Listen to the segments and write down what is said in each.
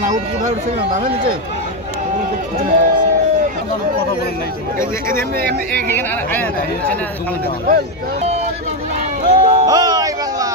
না উঠছে ভাই উঠছে না নামে নিচে কথা বলেন নাই এমনি এমনি এখানে আয় না এখানে ওই বাংলা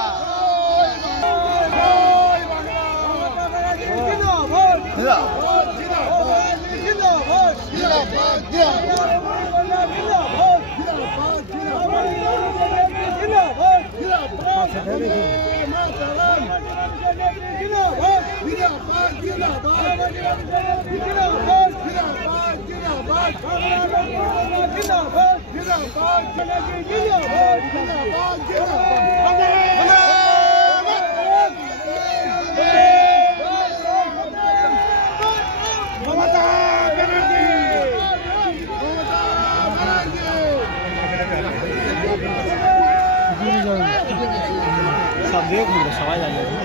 সবাই জানে